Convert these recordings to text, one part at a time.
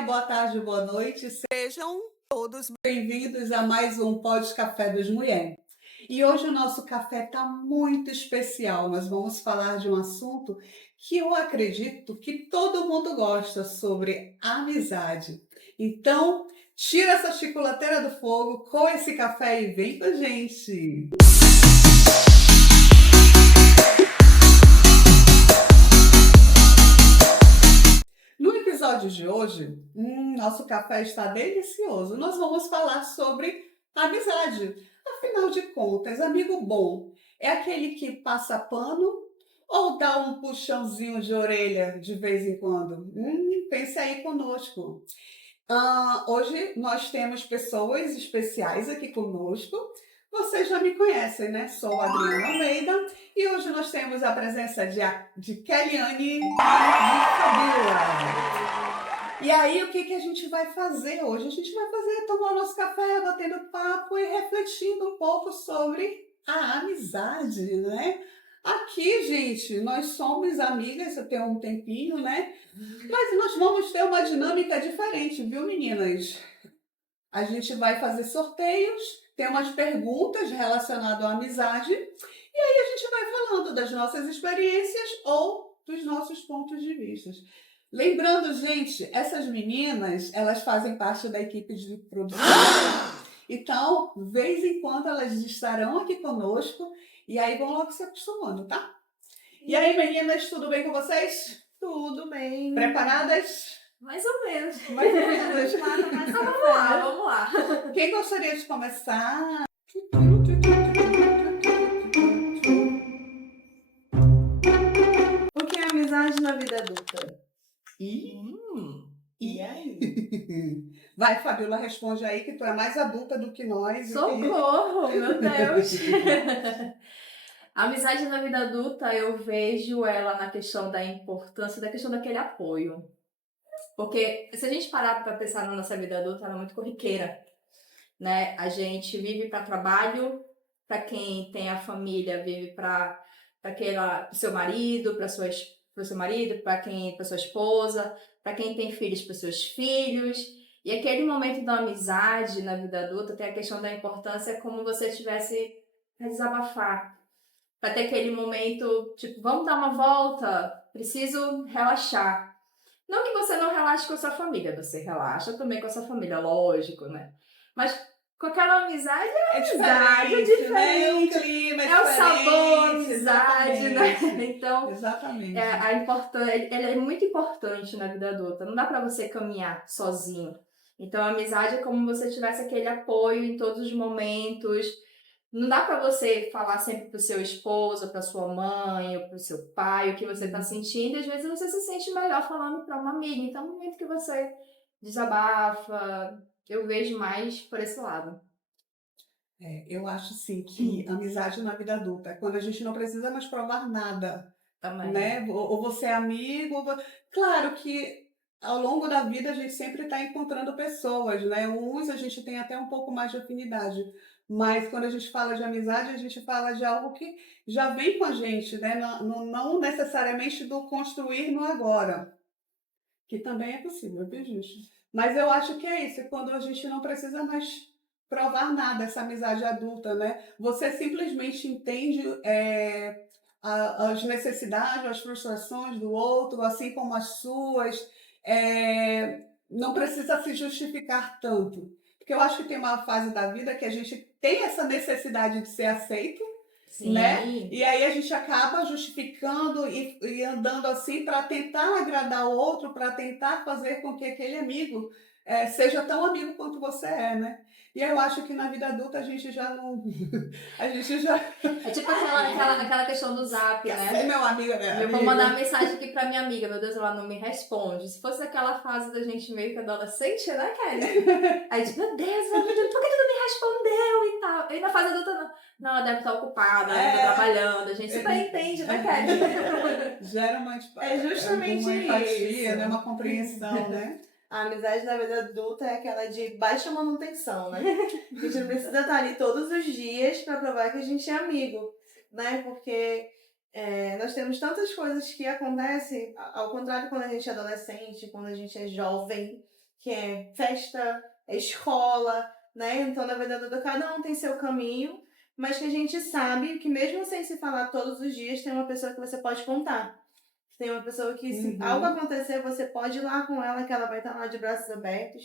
dia, boa tarde, boa noite. Sejam todos bem-vindos a mais um Pod Café das Mulheres. E hoje o nosso café está muito especial. Nós vamos falar de um assunto que eu acredito que todo mundo gosta, sobre amizade. Então, tira essa chocolateira do fogo, coa esse café e vem com a gente! No episódio de hoje, nosso café está delicioso. Nós vamos falar sobre amizade. Afinal de contas, amigo bom é aquele que passa pano ou dá um puxãozinho de orelha de vez em quando? Pense aí conosco. Hoje nós temos pessoas especiais aqui conosco. Vocês já me conhecem, né? Sou a Adriana Almeida e hoje nós temos a presença de Kellyanne e de Fabiola. E aí, o que a gente vai fazer hoje? A gente vai tomar o nosso café, batendo papo e refletindo um pouco sobre a amizade, né? Aqui, gente, nós somos amigas, eu tenho um tempinho, né? Mas nós vamos ter uma dinâmica diferente, viu, meninas? A gente vai fazer sorteios, tem umas perguntas relacionadas à amizade, e aí a gente vai falando das nossas experiências ou dos nossos pontos de vista. Lembrando, gente, essas meninas, elas fazem parte da equipe de produção. Então, vez em quando elas estarão aqui conosco e aí vão logo se acostumando, tá? E aí, meninas, tudo bem com vocês? Tudo bem. Preparadas? Mais ou menos. Mais ou menos. Vamos lá. Quem gostaria de começar? O que é amizade na vida adulta? E aí? Vai, Fabiola, responde aí que tu é mais adulta do que nós. Socorro, meu Deus. A amizade na vida adulta, eu vejo ela na questão da importância, da questão daquele apoio. Porque se a gente parar para pensar na nossa vida adulta, ela é muito corriqueira, né? A gente vive para trabalho, para quem tem a família, vive para o seu marido, para o seu marido, para sua esposa, para quem tem filhos, para seus filhos. E aquele momento da amizade na vida adulta tem a questão da importância, como você estivesse a desabafar. Para ter aquele momento, tipo, vamos dar uma volta, preciso relaxar. Não que você não relaxe com a sua família, você relaxa também com a sua família, lógico, né? Mas com aquela amizade é diferente. Né? É um clima é o sabor, a amizade, exatamente. né? Então, exatamente. Ela é muito importante na vida adulta. Não dá pra você caminhar sozinho. Então, a amizade é como se você tivesse aquele apoio em todos os momentos. Não dá pra você falar sempre pro seu esposo, pra sua mãe, ou pro seu pai o que você tá sentindo. E às vezes você se sente melhor falando pra uma amiga. Então, no momento que você desabafa, eu vejo mais por esse lado. Eu acho sim que amizade na vida adulta é quando a gente não precisa mais provar nada. Também. Né? Ou você é amigo. Claro que ao longo da vida a gente sempre está encontrando pessoas, né? Uns a gente tem até um pouco mais de afinidade. Mas quando a gente fala de amizade, a gente fala de algo que já vem com a gente, né? Não necessariamente do construir no agora, que também é possível, viu, gente? Mas eu acho que é isso, é quando a gente não precisa mais provar nada, essa amizade adulta, né? Você simplesmente entende as necessidades, as frustrações do outro, assim como as suas. Não precisa se justificar tanto. Porque eu acho que tem uma fase da vida que a gente tem essa necessidade de ser aceito, Sim. né? E aí a gente acaba justificando e andando assim para tentar agradar o outro, para tentar fazer com que aquele amigo seja tão amigo quanto você é, né? E eu acho que na vida adulta a gente já não... a gente já... É tipo aquela questão do zap, né? É meu amigo, né? Eu vou mandar uma mensagem aqui pra minha amiga, meu Deus, ela não me responde. Se fosse aquela fase da gente meio que adolescente, né, Kelly? Aí tipo, meu Deus, por que tu não me respondeu e tal? E na fase adulta, não, ela deve estar ocupada, ela tá trabalhando, a gente super entende, né, Kelly? Gera uma É justamente uma empatia, isso. né? Uma compreensão, né? A amizade na vida adulta é aquela de baixa manutenção, né? A gente precisa estar ali todos os dias para provar que a gente é amigo, né? Porque nós temos tantas coisas que acontecem, ao contrário quando a gente é adolescente, quando a gente é jovem, que é festa, é escola, né? Então, na vida adulta, cada um tem seu caminho, mas que a gente sabe que mesmo sem se falar todos os dias, tem uma pessoa que você pode contar. Tem uma pessoa que, se algo acontecer, você pode ir lá com ela, que ela vai estar lá de braços abertos,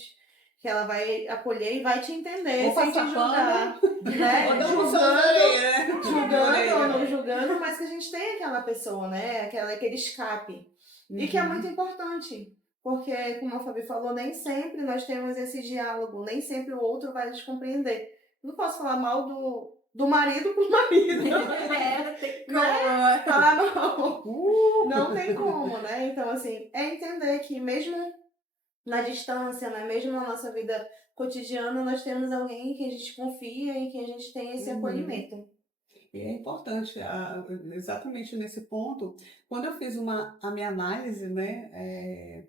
que ela vai acolher e vai te entender, Ou sem te passar julgar. pano. Né? Ou dar um puxão de orelha, né? Julgando ou não julgando, mas que a gente tem aquela pessoa, né? Aquele escape. E que é muito importante. Porque, como a Fabi falou, nem sempre nós temos esse diálogo, nem sempre o outro vai nos compreender. Não posso falar mal do marido pro marido. Não tem como. Né? Falar mal. Não tem como, né? Então, assim, é entender que mesmo na distância, né? Mesmo na nossa vida cotidiana, nós temos alguém em que a gente confia e que a gente tem esse acolhimento. E é importante, exatamente nesse ponto, quando eu fiz a minha análise, né,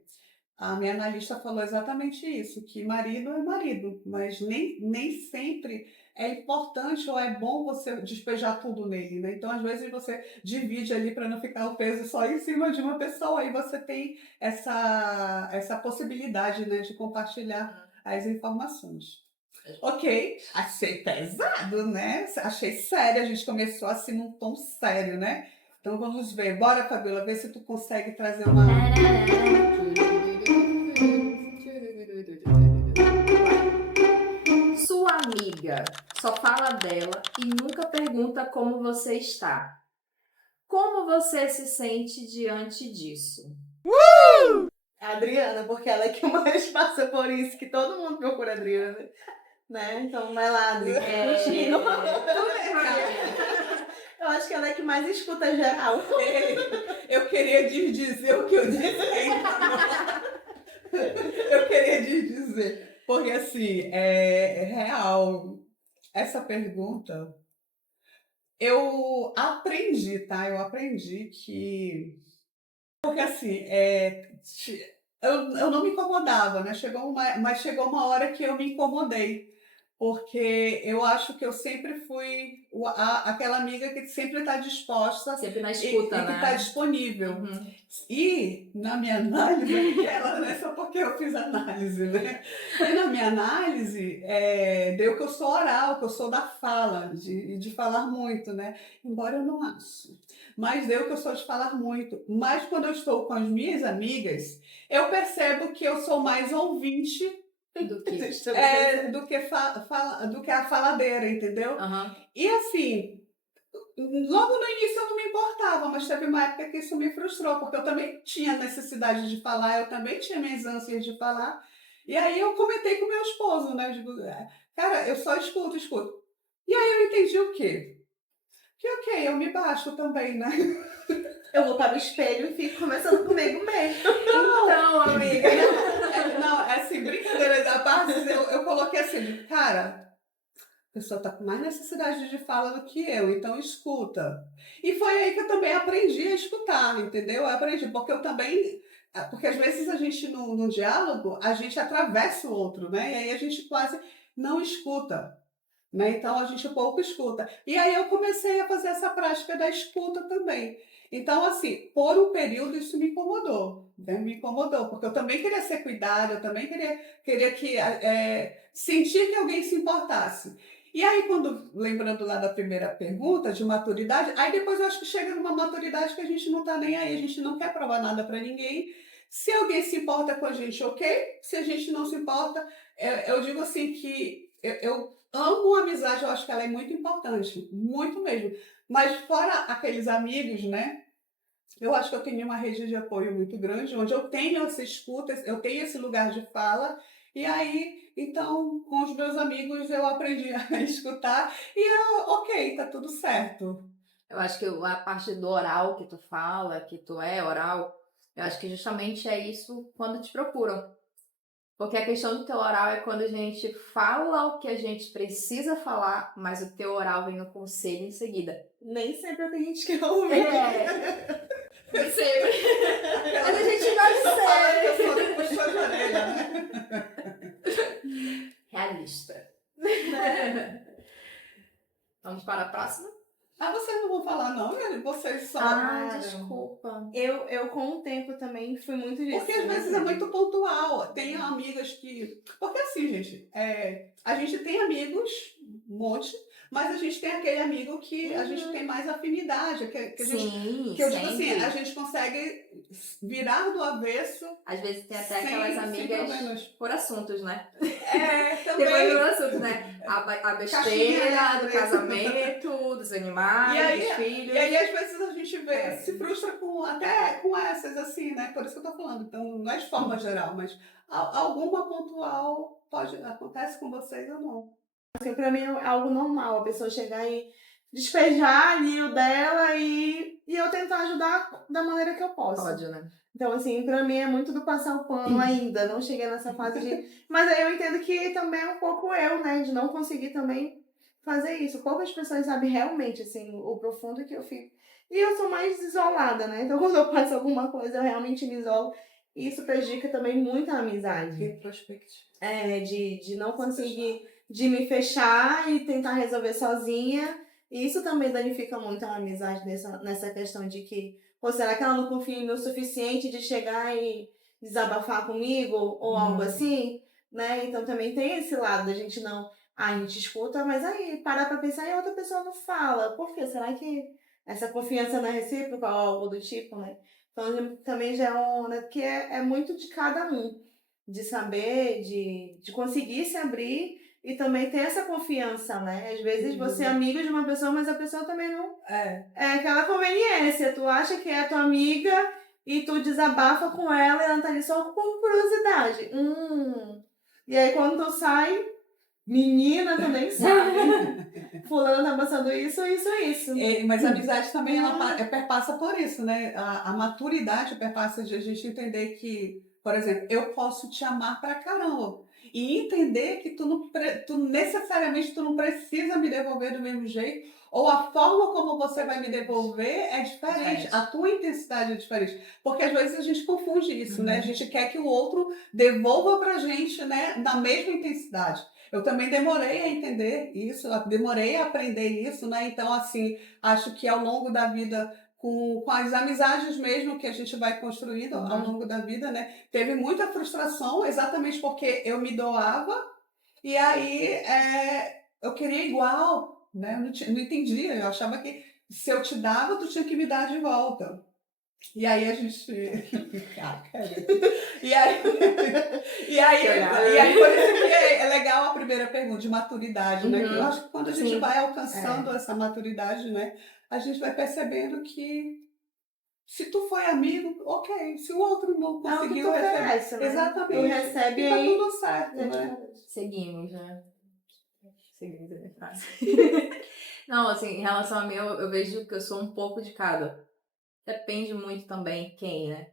a minha analista falou exatamente isso, que marido é marido, mas nem sempre é importante ou é bom você despejar tudo nele, né? Então, às vezes, você divide ali para não ficar o peso só em cima de uma pessoa, aí você tem essa possibilidade, né, de compartilhar as informações. Ok, achei pesado, né? Achei sério, a gente começou assim num tom sério, né? Então vamos ver. Bora, Fabiola, ver se tu consegue trazer uma. Sua amiga só fala dela e nunca pergunta como você está. Como você se sente diante disso? A Adriana, porque ela é que mais passa por isso, que todo mundo procura a Adriana. Né? Então vai lá, Adri. Contigo. Eu acho que ela é que mais escuta geral. Eu queria dizer o que eu disse. Eu queria dizer. Porque assim, é real. Essa pergunta, eu aprendi, tá? Eu aprendi que. Porque assim, eu não me incomodava, né? Mas chegou uma hora que eu me incomodei. Porque eu acho que eu sempre fui aquela amiga que sempre está disposta Sempre na escuta, e que né? está disponível. Uhum. E na minha análise, ela não é só porque eu fiz análise, né? E na minha análise, deu que eu sou oral, que eu sou da fala, de falar muito, né? Embora eu não acho. Mas deu que eu sou de falar muito. Mas quando eu estou com as minhas amigas, eu percebo que eu sou mais ouvinte Do que? do que a faladeira, entendeu? Uhum. E assim, logo no início eu não me importava, mas teve uma época que isso me frustrou, porque eu também tinha necessidade de falar, eu também tinha minhas ânsias de falar. E aí eu comentei com meu esposo, né? Eu digo, cara, eu só escuto. E aí eu entendi o quê? Que ok, eu me baixo também, né? Eu vou para o espelho e fico conversando comigo mesmo. Então, amiga. Não, assim, brincadeiras à parte, eu coloquei assim, cara, a pessoa tá com mais necessidade de fala do que eu, então escuta. E foi aí que eu também aprendi a escutar, entendeu? Eu aprendi, porque eu também. Porque às vezes a gente, no diálogo, a gente atravessa o outro, né? E aí a gente quase não escuta. Né? Então a gente pouco escuta. E aí eu comecei a fazer essa prática da escuta também. Então, assim, por um período isso me incomodou, né? Me incomodou, porque eu também queria ser cuidada, eu também queria que sentir que alguém se importasse. E aí, lembrando lá da primeira pergunta, de maturidade, aí depois eu acho que chega numa maturidade que a gente não tá nem aí, a gente não quer provar nada para ninguém. Se alguém se importa com a gente, ok. Se a gente não se importa, eu digo assim que eu amo a amizade, eu acho que ela é muito importante, muito mesmo. Mas fora aqueles amigos, né? Eu acho que eu tenho uma rede de apoio muito grande, onde eu tenho essa escuta, eu tenho esse lugar de fala. E aí, então, com os meus amigos, eu aprendi a escutar. E ok, tá tudo certo. Eu acho que a parte do oral que tu fala, que tu é oral, eu acho que justamente é isso quando te procuram. Porque a questão do teu oral é quando a gente fala o que a gente precisa falar, mas o teu oral vem no conselho em seguida. Nem sempre é o que a gente quer ouvir. Nem sempre. Mas a gente vai ser. Eu sou de puxão de orelha, né? Realista. Vamos para a próxima? Ah, vocês não vão falar não, vocês só... Ah, Claro. desculpa. Eu, com o tempo, também fui muito disso. Porque às né? vezes é muito pontual. Tem amigas que... Porque assim, gente, a gente tem amigos, um monte, mas a gente tem aquele amigo que a gente tem mais afinidade, que a gente... Sim, Que eu digo assim, sempre. a gente consegue virar do avesso Às vezes tem até sem- aquelas sem amigas problemas. por assuntos, né? Também. Depois por assuntos, né? A besteira Caixinha, do né? casamento, dos animais, dos filhos. E aí, às vezes, a gente vê, É. se frustra até com essas, assim, né? Por isso que eu tô falando. Então, não é de forma geral, mas alguma pontual acontece com vocês ou não. Assim, pra mim é algo normal, a pessoa chegar e despejar ali o dela e eu tentar ajudar da maneira que eu posso. Pode, né? Então, assim, pra mim é muito do passar o pano ainda, não cheguei nessa fase de... Mas aí eu entendo que também é um pouco eu, né, de não conseguir também fazer isso. Poucas pessoas sabem realmente, assim, o profundo que eu fico. E eu sou mais isolada, né, então quando eu passo alguma coisa eu realmente me isolo. E isso prejudica também muito a amizade. Retrospectiva. De não conseguir, de me fechar e tentar resolver sozinha. E isso também danifica muito a amizade nessa questão de que, pô, será que ela não confia em mim o suficiente de chegar e desabafar comigo ou algo assim, né? Então também tem esse lado da gente não, a gente escuta, mas aí parar pra pensar e a outra pessoa não fala. Por quê? Será que essa confiança não é recíproca ou algo do tipo, né? Então também já é né, que é muito de cada um de saber, de conseguir se abrir e também ter essa confiança, né? Às vezes você é amigo de uma pessoa, mas a pessoa também não... É aquela conveniência. Tu acha que é tua amiga e tu desabafa com ela e ela tá ali só com curiosidade. E aí quando tu sai, menina também sabe. Fulano tá passando isso. Mas a amizade também ela perpassa por isso, né? A maturidade perpassa de a gente entender que, por exemplo, eu posso te amar pra caramba. E entender que tu necessariamente tu não precisa me devolver do mesmo jeito, ou a forma como você vai me devolver é diferente, a tua intensidade é diferente. Porque às vezes a gente confunde isso, né? A gente quer que o outro devolva pra gente, né, na mesma intensidade. Eu também demorei a entender isso, demorei a aprender isso, né? Então, assim, acho que ao longo da vida, com as amizades mesmo que a gente vai construindo ao longo da vida, né? Teve muita frustração, exatamente porque eu me doava e aí eu queria igual, né? Eu não entendia, eu achava que se eu te dava, tu tinha que me dar de volta. E aí a gente... E aí por isso que é legal a primeira pergunta, de maturidade, né? Que eu acho que quando a gente vai alcançando essa maturidade, né? A gente vai percebendo que se tu foi amigo, ok. Se o outro não conseguiu receber... Né? Exatamente. Tu recebe e tá aí... tudo certo, né? Seguimos, né? Seguimos a minha frase. Não, assim, em relação a mim, eu vejo que eu sou um pouco de cada. Depende muito também quem, né?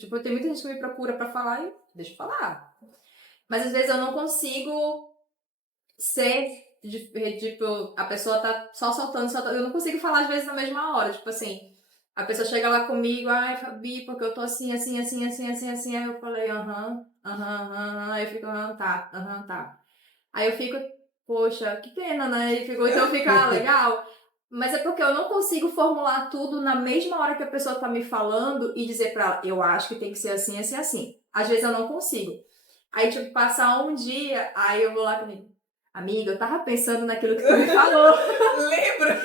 Tipo, tem muita gente que me procura pra falar e deixa eu falar. Mas às vezes eu não consigo ser, tipo, a pessoa tá só soltando. Eu não consigo falar às vezes na mesma hora. Tipo assim, a pessoa chega lá comigo, ai, Fabi, porque eu tô assim. Aí eu falei, aí eu fico, tá. Aí eu fico, poxa, que pena, né? Então eu fico, legal. Mas é porque eu não consigo formular tudo na mesma hora que a pessoa tá me falando e dizer pra ela, eu acho que tem que ser assim, assim, assim. Às vezes eu não consigo. Aí, tipo, passar um dia, aí eu vou lá comigo, amiga, eu tava pensando naquilo que tu me falou. Lembra?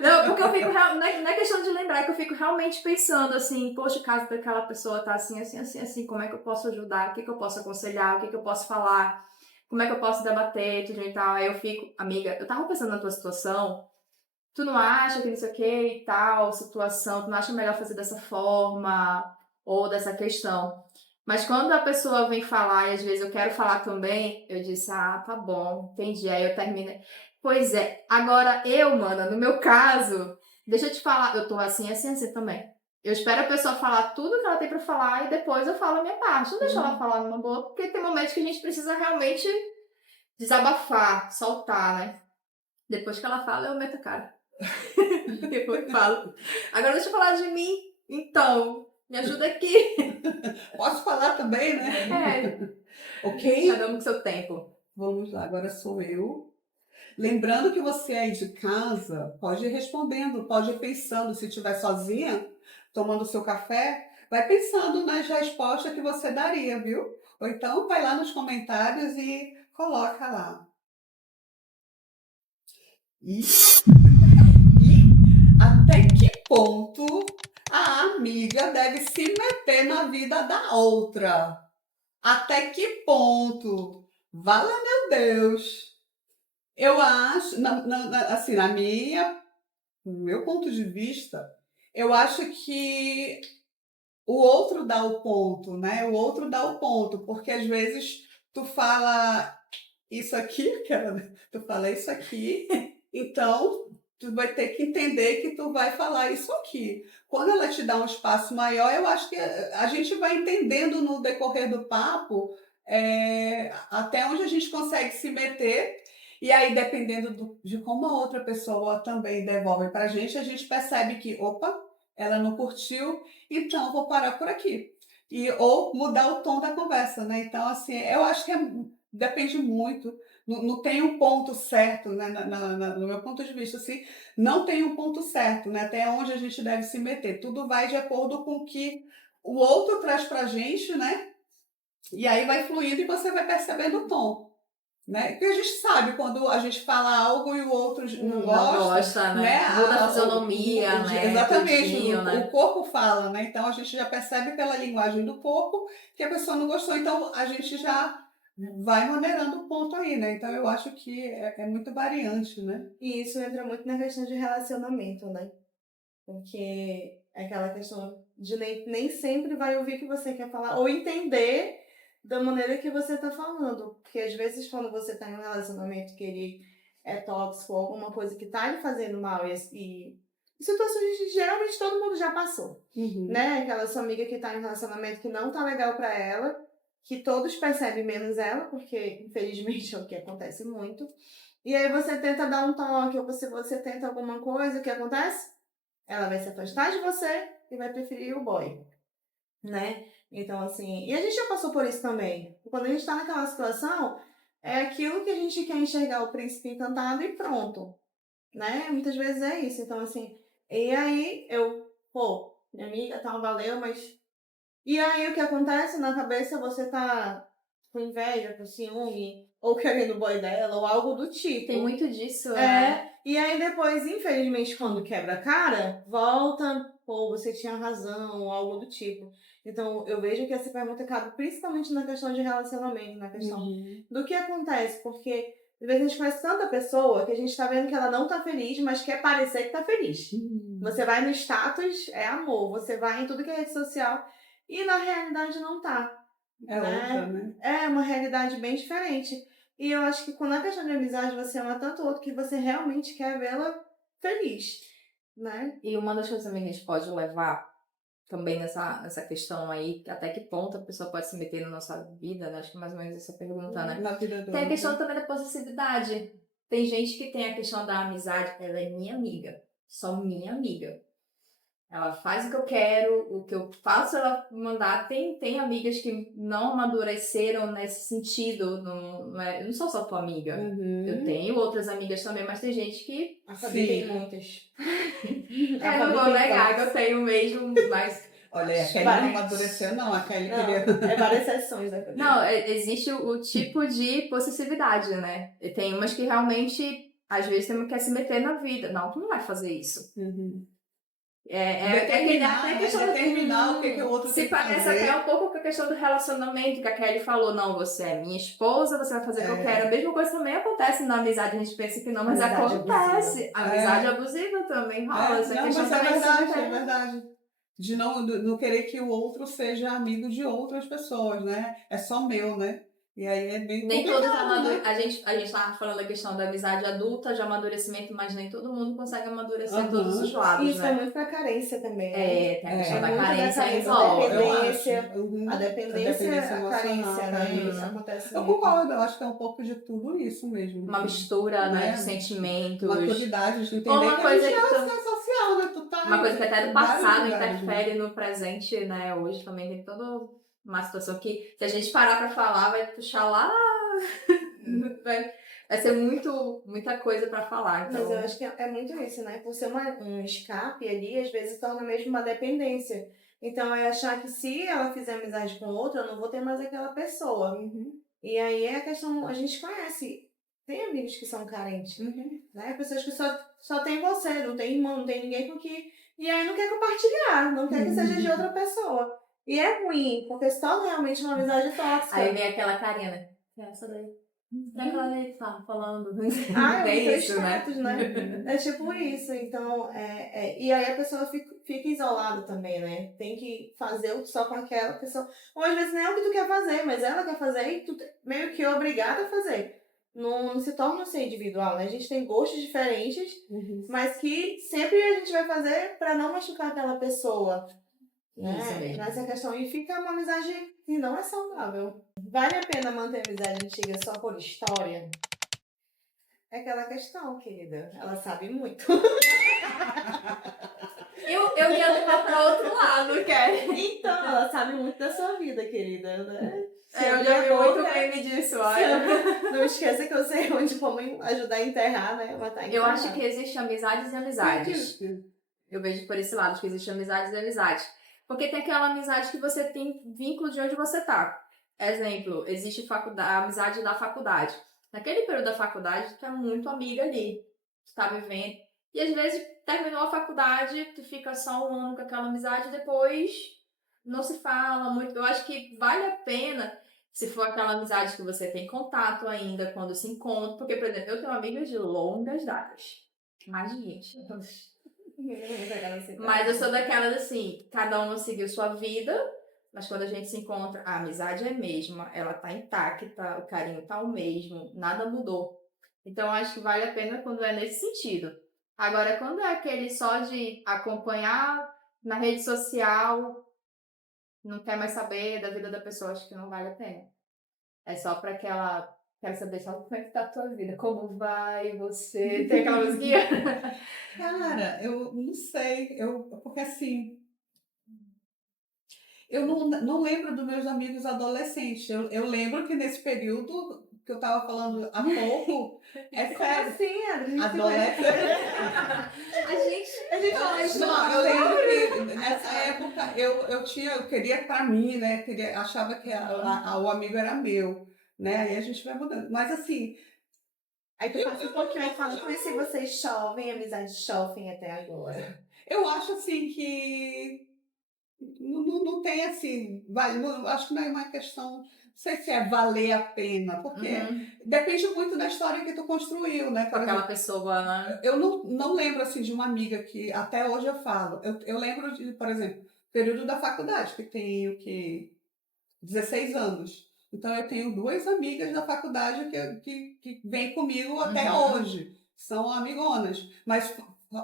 Não, porque eu fico, não é questão de lembrar, é que eu fico realmente pensando assim, poxa, caso daquela pessoa tá assim, como é que eu posso ajudar? O que eu posso aconselhar? O que eu posso falar? Como é que eu posso debater, tudo e tal? Aí eu fico, amiga, eu tava pensando na tua situação, tu não acha que não sei o que e tal, situação, tu não acha melhor fazer dessa forma ou dessa questão? Mas quando a pessoa vem falar, e às vezes eu quero falar também, eu disse, tá bom, entendi. Aí eu termino. Pois é, agora mana, no meu caso, deixa eu te falar, eu tô assim também. Eu espero a pessoa falar tudo que ela tem pra falar e depois eu falo a minha parte. Não deixo ela falar numa boa, porque tem momentos que a gente precisa realmente desabafar, soltar, né? Depois que ela fala, eu meto a cara. Depois falo. Agora deixa eu falar de mim. Então, me ajuda aqui. Posso falar também, né? É. Ok? Cada um com seu tempo. Vamos lá, agora sou eu. Lembrando que você aí de casa pode ir respondendo, pode ir pensando, se estiver sozinha, tomando seu café, vai pensando nas respostas que você daria, viu? Ou então vai lá nos comentários e coloca lá. E até que ponto a amiga deve se meter na vida da outra? Até que ponto? Vala meu Deus! Eu acho, assim, no meu ponto de vista, eu acho que o outro dá o ponto, né? O outro dá o ponto, porque às vezes tu fala isso aqui, tu fala isso aqui, então tu vai ter que entender que tu vai falar isso aqui. Quando ela te dá um espaço maior, eu acho que a gente vai entendendo no decorrer do papo até onde a gente consegue se meter. E aí, dependendo de como a outra pessoa também devolve para a gente percebe que, opa, ela não curtiu, então vou parar por aqui. Ou mudar o tom da conversa, né? Então, assim, eu acho que depende muito. Não tem um ponto certo, né? No meu ponto de vista, assim, não tem um ponto certo, né? Até onde a gente deve se meter. Tudo vai de acordo com o que o outro traz pra gente, né? E aí vai fluindo e você vai percebendo o tom. Né? Porque a gente sabe quando a gente fala algo e o outro não Não gosta, gosta, né? né? Muda a fisionomia, né? Exatamente, Tudinho, o né? corpo fala, né? Então a gente já percebe pela linguagem do corpo que a pessoa não gostou, então a gente já vai maneirando o ponto aí, né? Então eu acho que é muito variante, né? E isso entra muito na questão de relacionamento, né? Porque é aquela questão de nem sempre vai ouvir o que você quer falar ou entender da maneira que você tá falando. Porque às vezes quando você tá em um relacionamento que ele é tóxico ou alguma coisa que tá lhe fazendo mal e situações que geralmente todo mundo já passou, né? Aquela sua amiga que tá em um relacionamento que não tá legal pra ela, que todos percebem menos ela, porque infelizmente é o que acontece muito. E aí você tenta dar um toque, ou você tenta alguma coisa, o que acontece? Ela vai se afastar de você e vai preferir o boy, né? Então, assim, e a gente já passou por isso também. Quando a gente tá naquela situação, é aquilo que a gente quer enxergar o príncipe encantado e pronto, né? Muitas vezes é isso. Então, assim, e aí minha amiga, tal, valeu, mas... E aí o que acontece? Na cabeça você tá com inveja, com ciúme, ou querendo o boy dela, ou algo do tipo. Tem muito disso, né? E aí depois, infelizmente, quando quebra a cara, volta, você tinha razão, ou algo do tipo. Então, eu vejo que essa pergunta cabe principalmente na questão de relacionamento, na questão do que acontece, porque às vezes a gente conhece tanta pessoa que a gente tá vendo que ela não tá feliz, mas quer parecer que tá feliz. Você vai no status, é amor, você vai em tudo que é rede social, e na realidade não tá. É outra, né? É uma realidade bem diferente. E eu acho que quando a questão de amizade você ama tanto o outro que você realmente quer vê-la feliz, né? E uma das coisas também que a gente pode levar também nessa questão aí, até que ponto a pessoa pode se meter na nossa vida, né? Acho que mais ou menos essa pergunta, né? Na vida do Tem a questão também da possessividade. Tem gente que tem a questão da amizade, ela é minha amiga, só minha amiga. Ela faz o que eu quero, o que eu faço ela mandar. Tem amigas que não amadureceram nesse sentido. Eu não sou só tua amiga. Eu tenho outras amigas também, mas tem gente que... A Fabi tem muitas. Eu não vou negar que eu tenho mesmo, mas... Olha, a Kelly não amadureceu, não. A Kelly queria... É várias sessões da Fabi. Não, existe o tipo de possessividade, né? E tem umas que realmente, às vezes, você quer se meter na vida. Não, tu não vai fazer isso. Determinar o que o outro tem que fazer. Se parece até um pouco com a questão do relacionamento, que a Kelly falou, não, você é minha esposa, você vai fazer o que eu quero. A mesma coisa também acontece na amizade, a gente pensa que não, mas Amizade acontece. abusiva. Amizade abusiva também rola. Essa Não, questão mas é também verdade, é verdade. De não querer que o outro seja amigo de outras pessoas, né? É só meu, né? E aí é bem nem complicado, todos né? a gente tava falando da questão da amizade adulta, de amadurecimento, mas nem todo mundo consegue amadurecer em todos os lados, E isso né? é muito pra carência também, né? Tem a questão da muito carência da envolve. a dependência, a carência, né? Isso acontece Eu muito. concordo, eu acho que é um pouco de tudo isso mesmo. Uma mistura, né, de sentimentos. Maturidade, de entender uma que coisa a gente que é social, né? Tu tá uma coisa que até do em vários passado lugares, interfere no presente, né? Hoje também tem toda uma situação que, se a gente parar pra falar, vai puxar lá. vai ser muita coisa pra falar. Então... Mas eu acho que é muito isso, né? Por ser um escape ali, às vezes torna mesmo uma dependência. Então é achar que se ela fizer amizade com outra, eu não vou ter mais aquela pessoa. E aí é a questão, a gente conhece, tem amigos que são carentes, né? Pessoas que só tem você, não tem irmão, não tem ninguém com que... E aí não quer compartilhar, não quer que seja de outra pessoa. E é ruim, porque se torna realmente uma amizade tóxica. Aí vem aquela carinha, né? Essa daí. Aquela daí que tá falando. Ah, É é isso, né? status, né? É tipo isso. Então, e aí a pessoa fica isolada também, né? Tem que fazer só com aquela pessoa. Ou às vezes nem é o que tu quer fazer, mas ela quer fazer e tu meio que é obrigada a fazer. Não se torna ser individual, né? A gente tem gostos diferentes, mas que sempre a gente vai fazer pra não machucar aquela pessoa. Né? Isso mesmo. Nessa questão. E fica uma amizade que não é saudável. Vale a pena manter a amizade antiga só por história? É aquela questão, querida. Ela sabe muito. Eu ia levar pra outro lado, Kelly. Então, ela sabe muito da sua vida, querida, né? Eu já vi muito meme disso, olha. Não esqueça que eu sei onde como ajudar a enterrar, né? Matar Eu acho que existe amizades e amizades. Sim. Eu vejo por esse lado, que existe amizades e amizades. Porque tem aquela amizade que você tem vínculo de onde você tá. Exemplo, existe a amizade da faculdade. Naquele período da faculdade, tu é muito amiga ali. Tu tá vivendo. E às vezes, terminou a faculdade, tu fica só um ano com aquela amizade e depois não se fala muito. Eu acho que vale a pena, se for aquela amizade que você tem contato ainda, quando se encontra. Porque, por exemplo, eu tenho amigas de longas datas. Mais de 20 anos. Mas eu sou daquelas assim, cada um seguiu sua vida, mas quando a gente se encontra, a amizade é a mesma, ela tá intacta, o carinho tá o mesmo, nada mudou. Então eu acho que vale a pena quando é nesse sentido. Agora, quando é aquele só de acompanhar na rede social, não quer mais saber da vida da pessoa, acho que não vale a pena. É só pra aquela... Quero saber só como é que tá a tua vida, como vai você, tem aquela musiquinha? Cara, eu não sei, porque assim, eu não lembro dos meus amigos adolescentes. Eu lembro que nesse período que eu tava falando há pouco, é Como sério. assim, Adri? Adolescente. A gente fala isso. Não, eu lembro que nessa época eu queria pra mim, né? Achava que o amigo era meu, né? Aí a gente vai mudando. Mas assim, Aí tu passa um pouquinho e fala, conheci vocês jovem, amizade jovem até agora. eu acho assim que não tem assim, acho que não é uma questão, não sei se é valer a pena, porque depende muito da história que tu construiu, né? Com aquela pessoa, né? Eu não lembro assim de uma amiga que até hoje eu falo. Eu lembro de, por exemplo, período da faculdade, que tenho que 16 anos. Então eu tenho duas amigas da faculdade que vêm comigo até hoje. São amigonas. Mas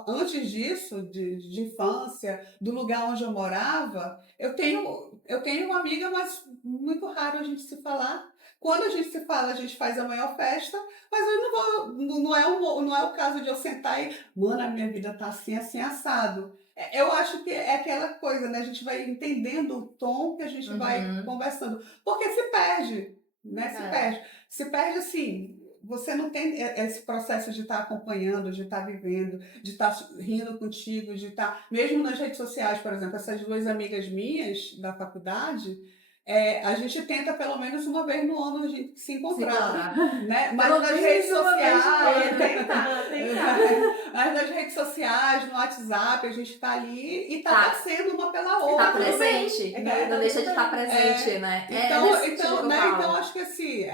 antes disso, de infância, do lugar onde eu morava, eu tenho uma amiga, mas muito raro a gente se falar. Quando a gente se fala, a gente faz a maior festa, mas eu não é o caso de eu sentar e, mano, a minha vida tá assim, assim, assado. Eu acho que é aquela coisa, né? A gente vai entendendo o tom que a gente vai conversando. Porque se perde, né? Se perde. Se perde assim, você não tem esse processo de estar acompanhando, de estar vivendo, de estar rindo contigo, de estar... Mesmo nas redes sociais, por exemplo, essas duas amigas minhas da faculdade, a gente tenta pelo menos uma vez no ano a gente se encontrar, né? Mas nas redes sociais... Mas nas redes sociais, no WhatsApp, a gente tá ali e tá torcendo uma pela outra. Tá presente, né? Não deixa de estar presente, né? Então, acho que assim,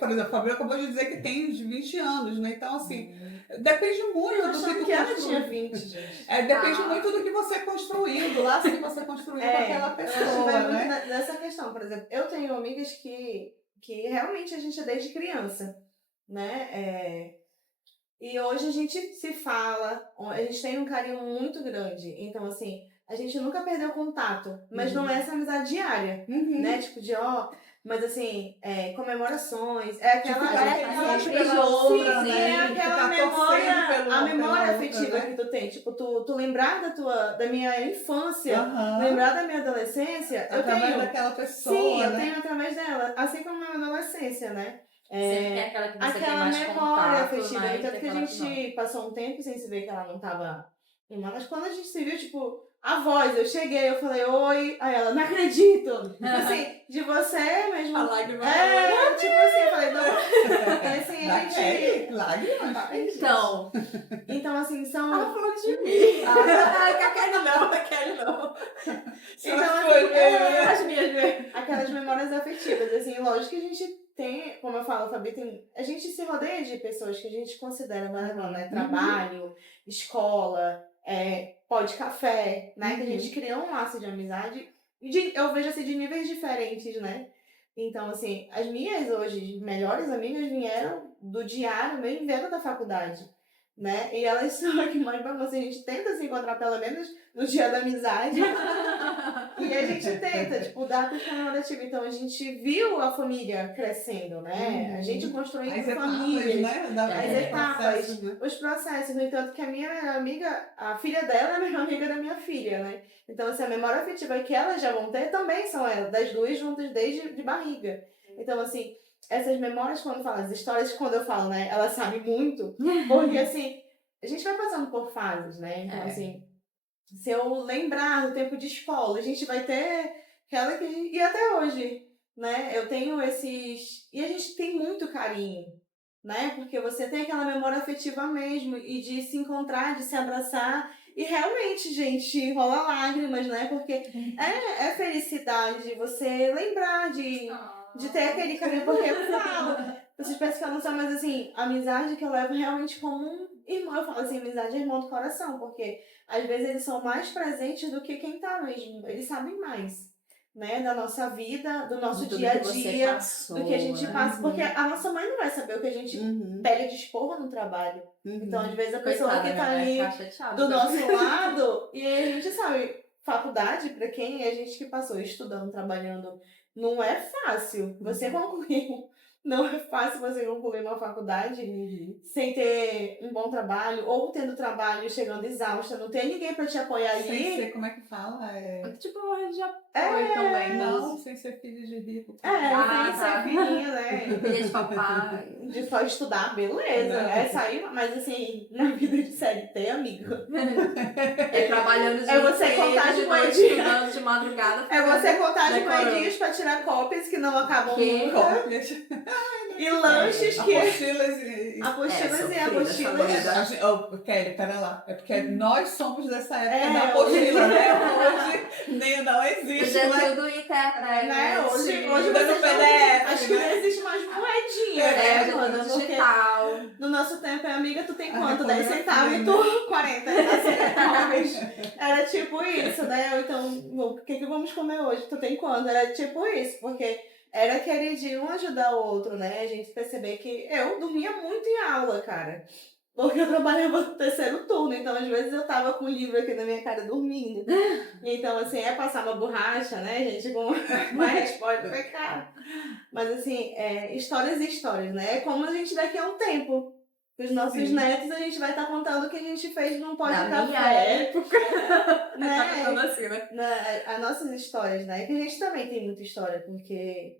por exemplo, a Fabiola acabou de dizer que tem uns 20 anos, né? Então, assim, depende muito do que tu ela tinha 20, gente. Depende muito do que você construiu, do laço que você construiu com aquela pessoa, né? Nessa questão, por exemplo, eu tenho amigas que realmente a gente é desde criança, né? E hoje a gente se fala, a gente tem um carinho muito grande. Então, assim, a gente nunca perdeu contato, mas não é essa amizade diária, né? Tipo, mas assim, comemorações, aquela memória, a memória afetiva que tu tem. Tipo, tu lembrar da minha infância, lembrar da minha adolescência, através daquela pessoa, sim, né? eu tenho através dela, assim como a minha adolescência, né? Sempre tem aquela que você tem Aquela mais memória contato, afetiva. né? No E tanto tem que a aquela que não. gente passou um tempo sem se ver que ela não tava irmã, mas quando a gente se viu, tipo, a voz, eu cheguei, eu falei, oi, aí ela, não acredito! Tipo assim, de você mesmo. A lágrima Tipo assim, eu falei, não. E assim, a gente. Lágrimas. Então, assim, são. Ela falou de mim. Aquele não. Então, Só assim, foi, As minhas mesmo. aquelas memórias afetivas, assim, lógico que a gente tem, como eu falo, Fabi, a gente se rodeia de pessoas que a gente considera maravilhosas, né? Trabalho, escola, pó de café, né? Que a gente cria um laço de amizade, eu vejo assim, de níveis diferentes, né? Então, assim, as minhas hoje melhores amigas vieram do diário mesmo, vieram da faculdade, né? E elas são aqui mais bagunça, a gente tenta se encontrar pelo menos no dia da amizade. E a gente tenta, tipo, dar para comemorativa. Então a gente viu a família crescendo, né? A gente construindo As etapas, famílias. né? As etapas, Processos, né? os processos. No entanto, que a minha melhor amiga, a filha dela é a melhor amiga da minha filha, né? Então, assim, a memória afetiva que elas já vão ter também são elas, das duas juntas desde de barriga. Então, assim, essas memórias, quando falo, as histórias, quando eu falo, né? Elas sabem muito, porque, assim, a gente vai passando por fases, né? Então, assim, se eu lembrar do tempo de escola, a gente vai ter aquela que a gente... E até hoje, né? Eu tenho esses... E a gente tem muito carinho, né? Porque você tem aquela memória afetiva mesmo, e de se encontrar, de se abraçar. E realmente, gente, rola lágrimas, né? Porque é felicidade você lembrar de ter aquele carinho. Porque eu falo, vocês pensam que eu não sou, mas assim, amizade que eu levo realmente como um irmão. Eu falo assim, amizade é irmão do coração, porque às vezes eles são mais presentes do que quem tá mesmo. Eles sabem mais, né? Da nossa vida, do nosso dia a dia, do que a gente passa. Porque a nossa mãe não vai saber o que a gente pega de esporro no trabalho. Então, às vezes, a pessoa que tá ali do nosso lado, e aí a gente sabe, faculdade, pra quem é a gente que passou estudando, trabalhando, não é fácil. Você concluir. Não é fácil você concluir uma faculdade sem ter um bom trabalho, ou tendo trabalho, chegando exausta, não tem ninguém pra te apoiar ali. Sem ser, como é que fala? Tipo, uma rede de apoio também. Não, sem ser filho de rico. Sem ser filhinha, né? Filha de papai. De só estudar, beleza. Não. É sair, mas assim, na vida de CLT, amigo. Trabalhando de você contar de noite, moedinha. Estudando de madrugada. Você contar de decorando. moedinhas pra tirar cópias que não acabam Que? nunca. Cópias. E lanches que... Apostilas e... Apostilas e sofrida, apostilas. Kelly, pera lá. É porque nós somos dessa época da hoje- apostila, né? Hoje nem não existe. Hoje é Né? tudo internet. Né? Hoje Ainda vocês no não- PDF, Acho que né? não existe mais moedinha, né, tudo mano? Porque digital. no nosso tempo, amiga, tu tem quanto? A 10 centavos e fotografia, tu 40 centavos. Era tipo isso, né? Ou então, o que vamos comer hoje? Tu tem quanto? Era tipo isso, porque era querer um ajudar o outro, né? A gente perceber que eu dormia muito em aula, cara. Porque eu trabalhava no terceiro turno, então às vezes eu tava com o livro aqui na minha cara dormindo. Então, assim, passar uma borracha, né, gente, com uma resposta, foi cara. Mas, assim, histórias e histórias, né? É como a gente daqui a um tempo, os nossos netos, a gente vai estar contando o que a gente fez num pó de Na minha café. época. Né? Tá contando assim, né? As nossas histórias, né? Que a gente também tem muita história, porque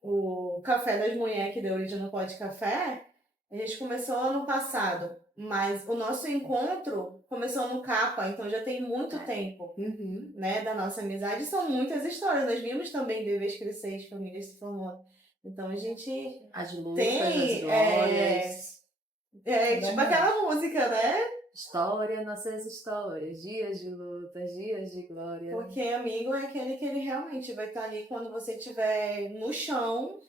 o Café das Mulheres, que deu origem no Pó de Café, a gente começou ano passado, mas o nosso encontro começou no Capa, então já tem muito tempo, né, da nossa amizade. São muitas histórias, nós vimos também bebês crescer, as famílias se formando. Então a gente As lutas, tem, as glórias. tipo aquela música, né? História, nossas histórias. Dias de lutas, dias de glória. Porque amigo é aquele que ele realmente vai estar ali quando você estiver no chão,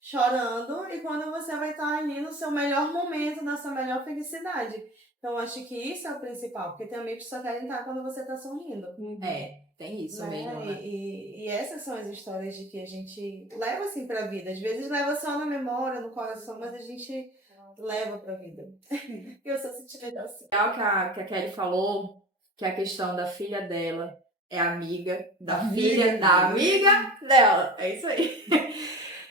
chorando, e quando você vai estar ali no seu melhor momento, na sua melhor felicidade. Então, acho que isso é o principal, porque tem amigos que só querem estar quando você está sorrindo. Tem isso Né? mesmo, né? E essas são as histórias de que a gente leva assim pra vida. Às vezes leva só na memória, no coração, mas a gente leva pra vida. Eu só senti melhor assim. Legal que a Kelly falou que a questão da filha dela é amiga da filha da amiga dela. É isso aí.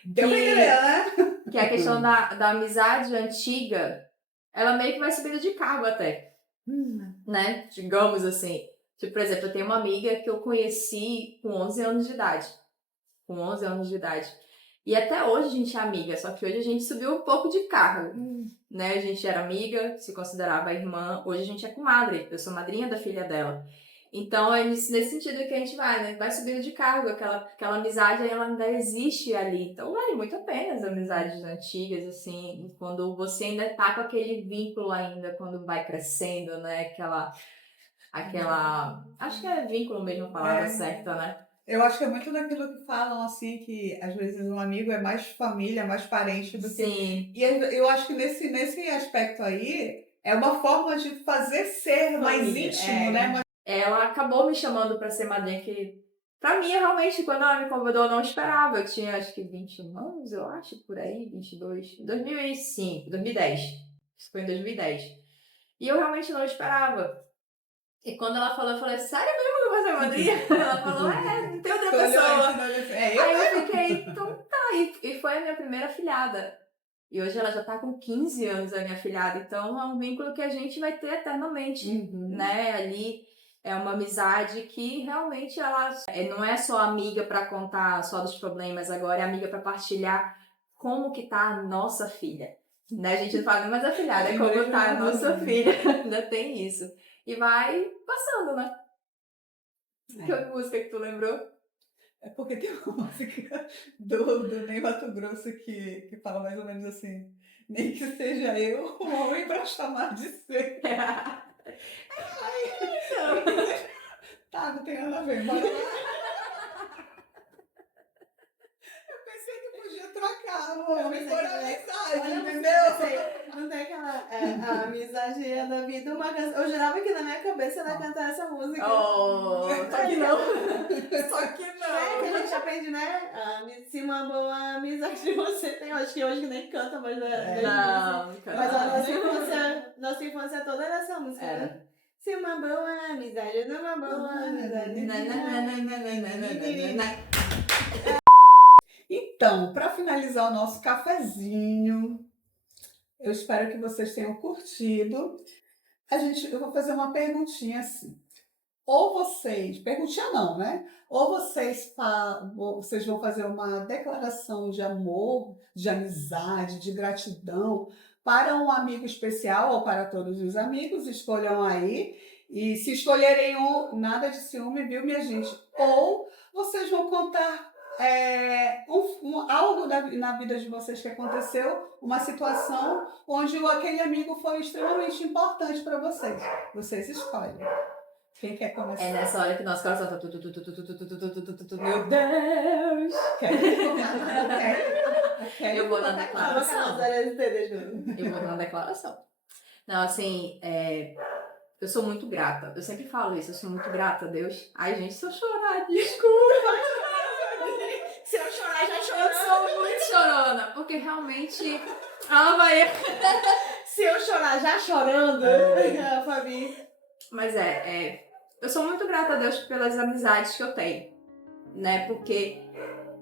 Deu pra entender, né? Que a questão da amizade antiga, ela meio que vai subindo de cargo até. Né? Digamos assim. Tipo, por exemplo, eu tenho uma amiga que eu conheci com 11 anos de idade. Com 11 anos de idade. E até hoje a gente é amiga, só que hoje a gente subiu um pouco de cargo, né? A gente era amiga, se considerava irmã, hoje a gente é comadre, eu sou madrinha da filha dela. Então é nesse sentido que a gente vai, né? Vai subindo de cargo, aquela amizade ela ainda existe ali. Então vale muito a pena as amizades antigas, assim, quando você ainda tá com aquele vínculo ainda, quando vai crescendo, né? Acho que é vínculo mesmo a palavra certa, né? Eu acho que é muito daquilo que falam, assim, que às vezes um amigo é mais família, mais parente do que... Sim. E eu acho que nesse aspecto aí, é uma forma de fazer ser mais Família, íntimo, né? Ela acabou me chamando pra ser madrinha, que pra mim, realmente, quando ela me convidou, eu não esperava. Eu tinha, acho que 21 anos, eu acho, por aí, 22. 2005, 2010. Isso foi em 2010. E eu realmente não esperava. E quando ela falou, eu falei, sério mesmo que eu vou ser madrinha? Ela falou, não tem outra pessoa. Aí eu fiquei, então tá. E foi a minha primeira filhada. E hoje ela já tá com 15 anos, a minha filhada. Então é um vínculo que a gente vai ter eternamente, né? Ali é uma amizade que realmente ela não é só amiga pra contar só dos problemas, agora é amiga pra partilhar como que tá a nossa filha. Né? A gente não fala, mas a filhada é como tá a nossa filha. Ainda tem isso. E vai passando, né? Que música que tu lembrou? É porque tem uma música do Ney Matogrosso que fala mais ou menos assim: nem que seja eu um homem pra chamar de ser. Tá, não tem nada a ver, bora lá. Eu pensei que podia trocar o homem por amizade, entendeu? Não tem aquela a amizade é da vida uma canção. Eu jurava que na minha cabeça ela ia cantar essa música. Só que não. Só que É, que não. a gente aprende, né? Se uma boa amizade você tem. Eu acho que hoje nem canta mais da Não, mas a nossa infância toda era essa música, né? Se uma boa amizade, uma boa amizade. Então, para finalizar o nosso cafezinho, eu espero que vocês tenham curtido. Eu vou fazer uma perguntinha assim. Ou vocês, perguntinha não, né? Ou vocês vão fazer uma declaração de amor, de amizade, de gratidão para um amigo especial ou para todos os amigos, escolham aí. E se escolherem um, nada de ciúme, viu, minha gente? Ou vocês vão contar algo na vida de vocês que aconteceu, uma situação onde aquele amigo foi extremamente importante para vocês. Vocês escolhem. Quem quer começar? É nessa hora que nosso coração tá... Meu Deus! Eu vou na declaração. Eu vou na declaração. Não, assim, eu sou muito grata. Eu sempre falo isso, eu sou muito grata a Deus. Ai, gente, se eu chorar, desculpa. Se eu chorar, já Eu chorando. sou muito chorona, porque realmente... vai... Se eu chorar, já chorando. Fabi. Mas eu sou muito grata a Deus pelas amizades que eu tenho, né? Porque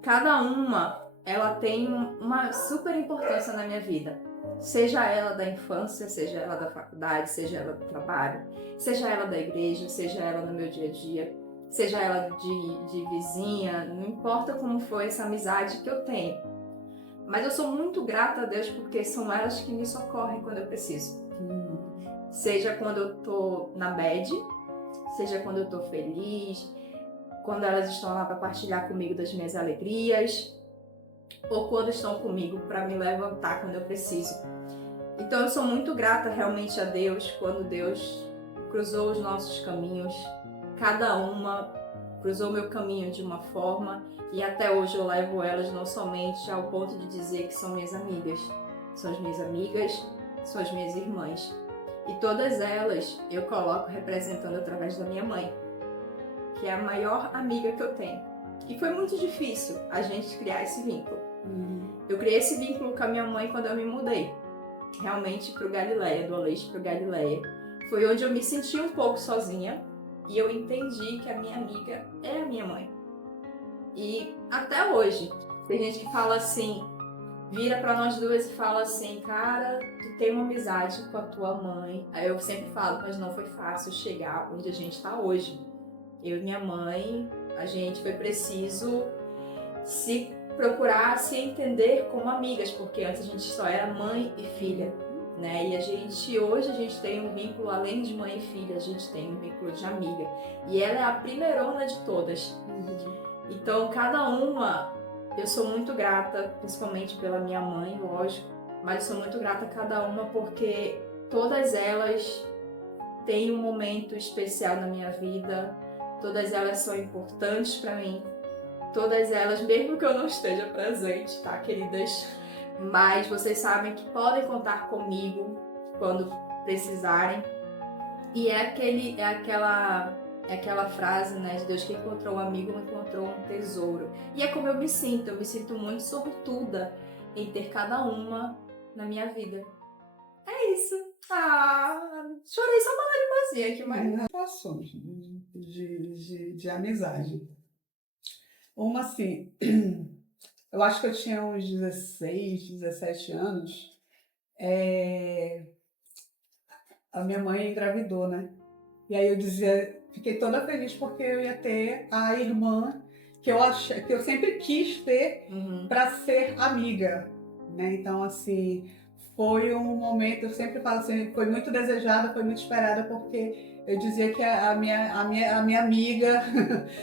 cada uma, ela tem uma super importância na minha vida. Seja ela da infância, seja ela da faculdade, seja ela do trabalho, seja ela da igreja, seja ela no meu dia a dia, seja ela de vizinha, não importa como foi essa amizade que eu tenho. Mas eu sou muito grata a Deus porque são elas que me socorrem quando eu preciso. Seja quando eu tô na bad, seja quando eu tô feliz, quando elas estão lá para partilhar comigo das minhas alegrias, ou quando estão comigo para me levantar quando eu preciso. Então eu sou muito grata realmente a Deus quando Deus cruzou os nossos caminhos, cada uma cruzou meu caminho de uma forma e até hoje eu levo elas não somente ao ponto de dizer que são minhas amigas, são as minhas amigas, são as minhas irmãs. E todas elas eu coloco representando através da minha mãe, que é a maior amiga que eu tenho. E foi muito difícil a gente criar esse vínculo. Eu criei esse vínculo com a minha mãe quando eu me mudei, realmente pro Galileia, do Aleixo pro Galileia. Foi onde eu me senti um pouco sozinha e eu entendi que a minha amiga é a minha mãe. E até hoje, tem gente que fala assim, vira pra nós duas e fala assim, cara, tu tem uma amizade com a tua mãe. Aí eu sempre falo, mas não foi fácil chegar onde a gente tá hoje. Eu e minha mãe, a gente foi preciso se procurar se entender como amigas, porque antes a gente só era mãe e filha, né? E hoje a gente tem um vínculo, além de mãe e filha, a gente tem um vínculo de amiga. E ela é a primeirona de todas. Então, cada uma, eu sou muito grata, principalmente pela minha mãe, lógico, mas eu sou muito grata a cada uma porque todas elas têm um momento especial na minha vida, todas elas são importantes para mim, todas elas, mesmo que eu não esteja presente, tá, queridas? Mas vocês sabem que podem contar comigo quando precisarem. E é aquela frase, né, de Deus que encontrou um amigo, encontrou um tesouro. E é como eu me sinto muito sortuda em ter cada uma na minha vida. É isso. Chorei só uma lagrimazinha aqui, mas... Situações de amizade. Uma assim, eu acho que eu tinha uns 16, 17 anos, a minha mãe engravidou, né? E aí eu dizia, fiquei toda feliz porque eu ia ter a irmã que eu sempre quis ter para ser amiga, né? Então, assim, foi um momento, eu sempre falo assim, foi muito desejada, foi muito esperada, porque eu dizia que a minha amiga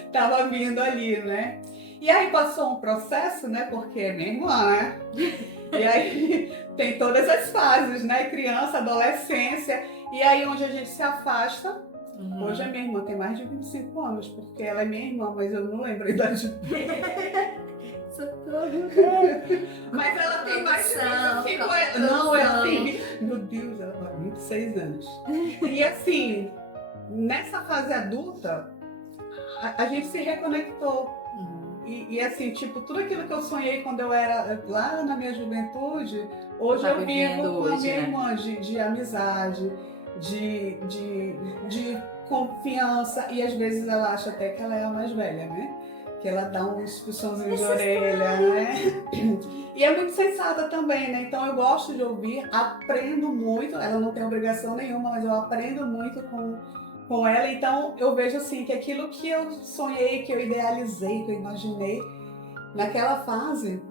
estava vindo ali, né? E aí passou um processo, né? Porque é minha irmã, né? E aí tem todas as fases, né? Criança, adolescência, e aí onde a gente se afasta. Hoje a minha irmã tem mais de 25 anos, porque ela é minha irmã, mas eu não lembro a idade dela. Mas ela tem mais de 25 anos. Não, ela tem. Meu Deus, ela tem 26 anos. E assim, nessa fase adulta, a gente se reconectou. E assim, tipo, tudo aquilo que eu sonhei quando eu era lá na minha juventude, hoje eu vivo com a minha irmã de amizade, de confiança, e às vezes ela acha até que ela é a mais velha, né? Que ela dá uns puxãozinhos de orelha, né? E é muito sensata também, né? Então eu gosto de ouvir, aprendo muito, ela não tem obrigação nenhuma, mas eu aprendo muito com ela. Então eu vejo assim que aquilo que eu sonhei, que eu idealizei, que eu imaginei naquela fase,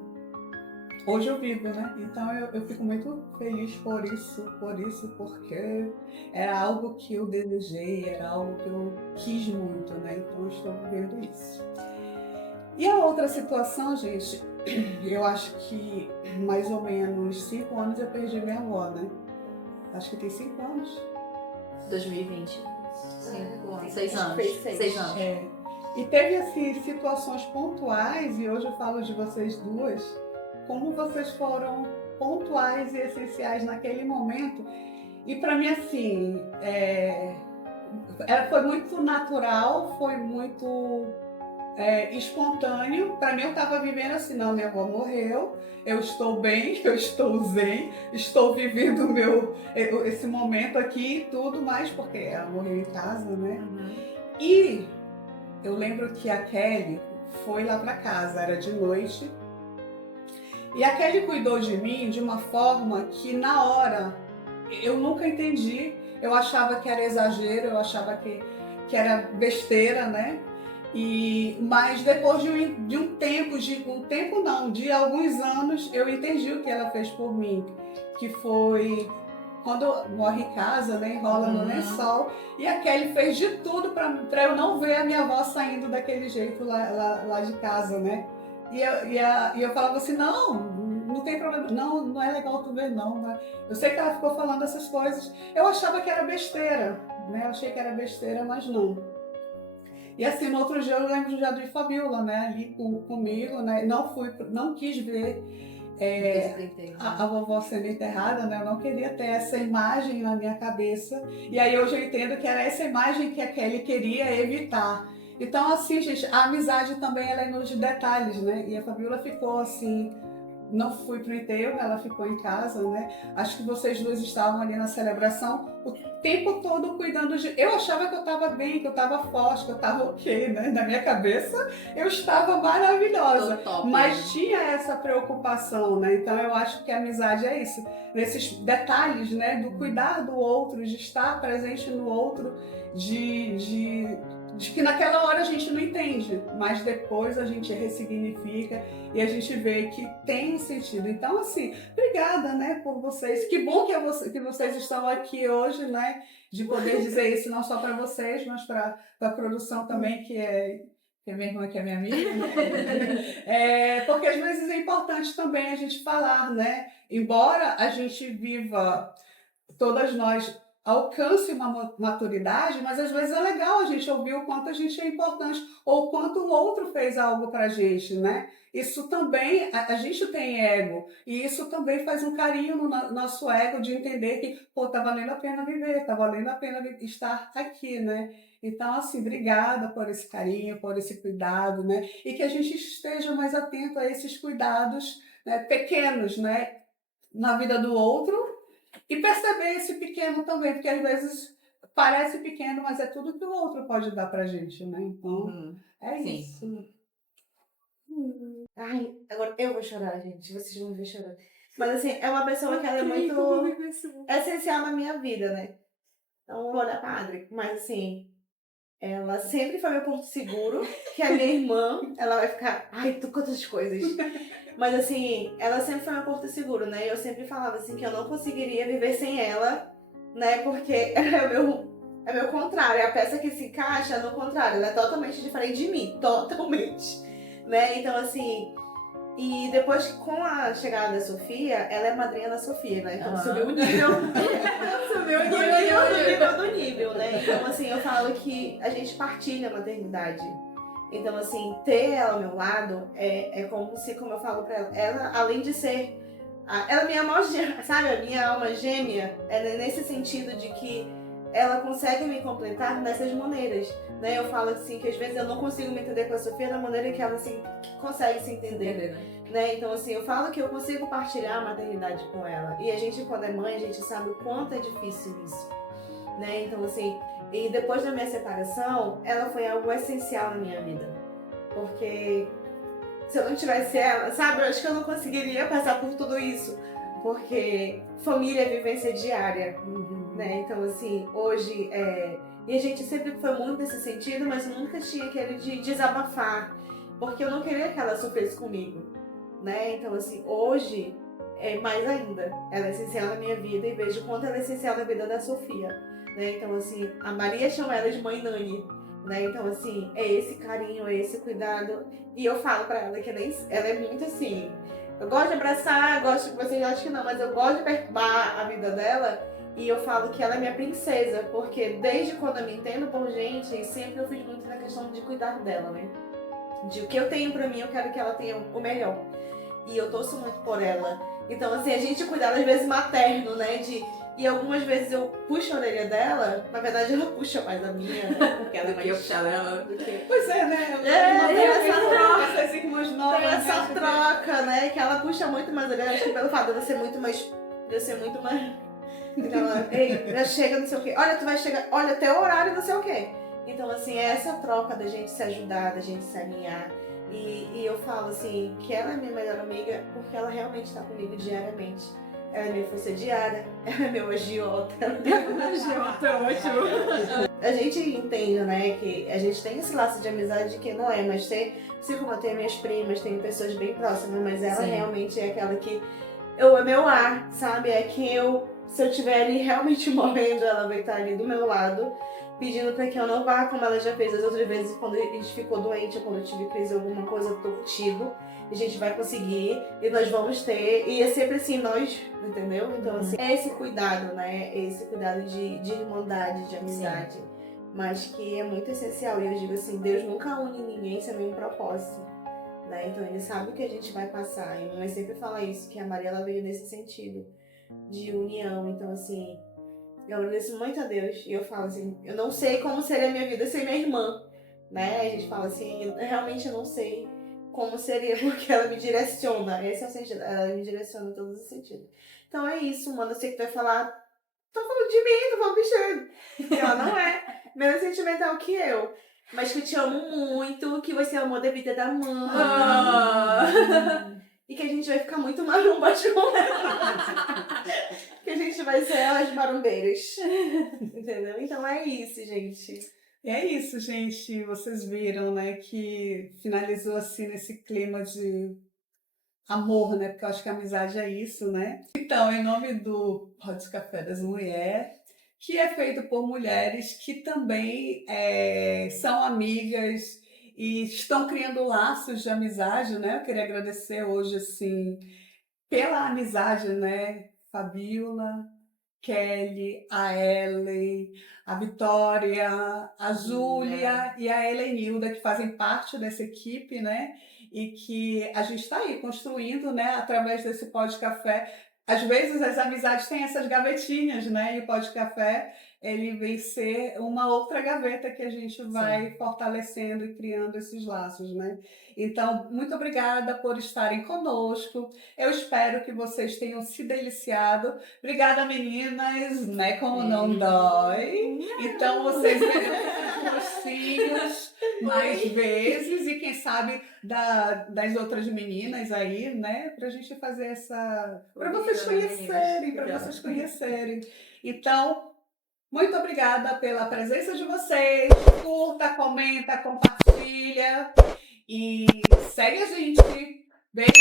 hoje eu vivo, né? Então eu fico muito feliz por isso, porque era algo que eu desejei, era algo que eu quis muito, né? Então eu estou vivendo isso. E a outra situação, gente, eu acho que mais ou menos 5 anos eu perdi minha avó, né? Acho que tem 5 anos. 2020. 5 anos. 6 anos. Fez 6 anos. É. E teve, assim, situações pontuais, e hoje eu falo de vocês duas, como vocês foram pontuais e essenciais naquele momento. E para mim, assim, foi muito natural, foi muito espontâneo. Para mim, eu estava vivendo assim, não, minha avó morreu, eu estou bem, eu estou zen, estou vivendo esse momento aqui e tudo mais, porque ela morreu em casa, né? E eu lembro que a Kelly foi lá para casa, era de noite, e a Kelly cuidou de mim de uma forma que na hora eu nunca entendi. Eu achava que era exagero, eu achava que era besteira, né? Mas depois de um tempo, de alguns anos, eu entendi o que ela fez por mim, que foi quando morre em casa, né, enrola no lençol, e a Kelly fez de tudo para eu não ver a minha avó saindo daquele jeito lá de casa, né? E eu falava assim, não tem problema, não é legal tu ver não, mas eu sei que ela ficou falando essas coisas, eu achava que era besteira, né? Eu achei que era besteira, mas não. E assim, no outro dia eu lembro já de Fabiola, né, ali comigo, né? Não quis ver a vovó sendo enterrada, né? Eu não queria ter essa imagem na minha cabeça. E aí hoje eu entendo que era essa imagem que a Kelly queria evitar. Então, assim, gente, a amizade também ela é nos detalhes, né? E a Fabiola ficou assim, não fui pro enterro, ela ficou em casa, né? Acho que vocês duas estavam ali na celebração o tempo todo cuidando de... Eu achava que eu estava bem, que eu estava forte, que eu estava ok, né? Na minha cabeça eu estava maravilhosa, mas tinha essa preocupação, né? Então eu acho que a amizade é isso, nesses detalhes, né? Do cuidar do outro, de estar presente no outro, de de que naquela hora a gente não entende, mas depois a gente ressignifica e a gente vê que tem sentido. Então, assim, obrigada, né, por vocês. Que bom que vocês estão aqui hoje, né, de poder dizer isso não só para vocês, mas para a produção também, que é minha irmã, que é minha amiga, né? Porque às vezes é importante também a gente falar, né? Embora a gente viva, todas nós alcance uma maturidade, mas às vezes é legal a gente ouvir o quanto a gente é importante ou o quanto o outro fez algo pra gente, né? Isso também, a gente tem ego, e isso também faz um carinho no nosso ego de entender que, pô, tá valendo a pena viver, tá valendo a pena estar aqui, né? Então, assim, obrigada por esse carinho, por esse cuidado, né? E que a gente esteja mais atento a esses cuidados, né, pequenos, né, na vida do outro, e perceber esse pequeno também, porque às vezes parece pequeno, mas é tudo que o outro pode dar pra gente, né? Então, é Sim. isso. Ai, agora eu vou chorar, gente. Vocês vão me ver chorando. Mas assim, é uma pessoa que ela é muito essencial na minha vida, né? Então, eu vou olhar pra Adri. Mas assim, ela sempre foi meu porto seguro, que a minha irmã, ela vai ficar, ai, tu quantas coisas. Mas assim, ela sempre foi meu porto seguro, né? Eu sempre falava assim que eu não conseguiria viver sem ela, né? Porque é o meu contrário, é a peça que se encaixa no contrário, ela é totalmente diferente de mim, totalmente, né? Então assim, e depois com a chegada da Sofia, ela é madrinha da Sofia, né? Então subiu o nível. Subiu o nível do nível, né? Então, assim, eu falo que a gente partilha a maternidade. Então, assim, ter ela ao meu lado é como se, como eu falo pra ela, além de ser. Ela é minha alma gêmea, sabe? A minha alma gêmea é nesse sentido de que ela consegue me completar dessas maneiras, né? Eu falo assim que às vezes eu não consigo me entender com a Sofia da maneira que ela assim, consegue se entender. Né? Então, assim, eu falo que eu consigo partilhar a maternidade com ela. E a gente, quando é mãe, a gente sabe o quanto é difícil isso, né? Então, assim, e depois da minha separação, ela foi algo essencial na minha vida. Porque se eu não tivesse ela, sabe? Eu acho que eu não conseguiria passar por tudo isso. Porque família é vivência diária, né? Então, assim, hoje E a gente sempre foi muito nesse sentido, mas nunca tinha aquele de desabafar. Porque eu não queria que ela sofresse comigo, né? Então, assim, hoje é mais ainda. Ela é essencial na minha vida e vejo o quanto ela é essencial na vida da Sofia, né? Então, assim, a Maria chama ela de mãe Nani, né? Então, assim, é esse carinho, é esse cuidado. E eu falo pra ela que ela é muito assim. Eu gosto de abraçar, vocês acham que não, mas eu gosto de perturbar a vida dela. E eu falo que ela é minha princesa, porque desde quando eu me entendo por gente, sempre eu fiz muito na questão de cuidar dela, né? De o que eu tenho pra mim, eu quero que ela tenha o melhor. E eu torço muito por ela. Então, assim, a gente cuidar às vezes materno, né? E algumas vezes eu puxo a orelha dela, na verdade ela puxa mais a minha, né? Porque ela é mais... eu puxar ela. Pois é, né? Tem essa troca. Essas irmãs novas. Tem essa né? troca, né? Que ela puxa muito mais a orelha, acho que pelo fato de eu ser muito mais... Então ela, ei, já chega, não sei o quê. Olha, tu vai chegar, olha, até o horário, não sei o quê. Então, assim, é essa troca da gente se ajudar, da gente se alinhar. E eu falo, assim, que ela é minha melhor amiga porque ela realmente está comigo diariamente. Ela é minha força diária, ela é meu agiota. Agiota é ótimo. A gente entende, né, que a gente tem esse laço de amizade que não é, mas tem, assim como eu tenho minhas primas, tenho pessoas bem próximas, mas ela Sim. realmente é aquela que é meu ar, sabe? É que se eu estiver ali realmente morrendo, ela vai estar ali do meu lado, pedindo pra que eu não vá, como ela já fez as outras vezes quando a gente ficou doente, ou quando eu tive crise, alguma coisa, eu tô contigo, a gente vai conseguir, e nós vamos ter, e é sempre assim, nós, entendeu? Então, assim, é esse cuidado, né? É esse cuidado de irmandade, de amizade, mas que é muito essencial, e eu digo assim, Deus nunca une ninguém sem nenhum propósito. Né? Então ele sabe o que a gente vai passar. E a mamãe sempre fala isso, que a Maria ela veio nesse sentido de união. Então, assim, eu agradeço muito a Deus. E eu falo assim, eu não sei como seria a minha vida sem minha irmã. Né? A gente fala assim, eu realmente não sei como seria, porque ela me direciona. Esse é o sentido, ela me direciona em todos os sentidos. Então é isso, mano. Eu sei que tu vai falar, tô falando de mim, tô falando bichando. Porque ela não é menos sentimental que eu. Mas que eu te amo muito, que você é o amor da vida da mãe. E que a gente vai ficar muito maromba junto. Que a gente vai ser as marombeiras. Entendeu? Então é isso, gente. E é isso, gente. Vocês viram, né, que finalizou assim nesse clima de amor, né? Porque eu acho que a amizade é isso, né? Então, em nome do Pode Café das Mulheres, que é feito por mulheres que também são amigas e estão criando laços de amizade, né? Eu queria agradecer hoje, assim, pela amizade, né? Fabiola, Kelly, a Ellen, a Vitória, a Júlia e a Helenilda, que fazem parte dessa equipe, né? E que a gente está aí construindo, né? Através desse Pó de Café. Às vezes as amizades têm essas gavetinhas, né? E o Pó de Café, ele vem ser uma outra gaveta que a gente vai fortalecendo e criando esses laços, né? Então, muito obrigada por estarem conosco. Eu espero que vocês tenham se deliciado. Obrigada, meninas, né? Como não dói. Então, vocês verão os rostinhos mais vezes e quem sabe das outras meninas aí, né? Pra gente fazer essa... Para vocês conhecerem, para vocês conhecerem. Então, muito obrigada pela presença de vocês. Curta, comenta, compartilha e segue a gente. Beijo,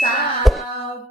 tchau!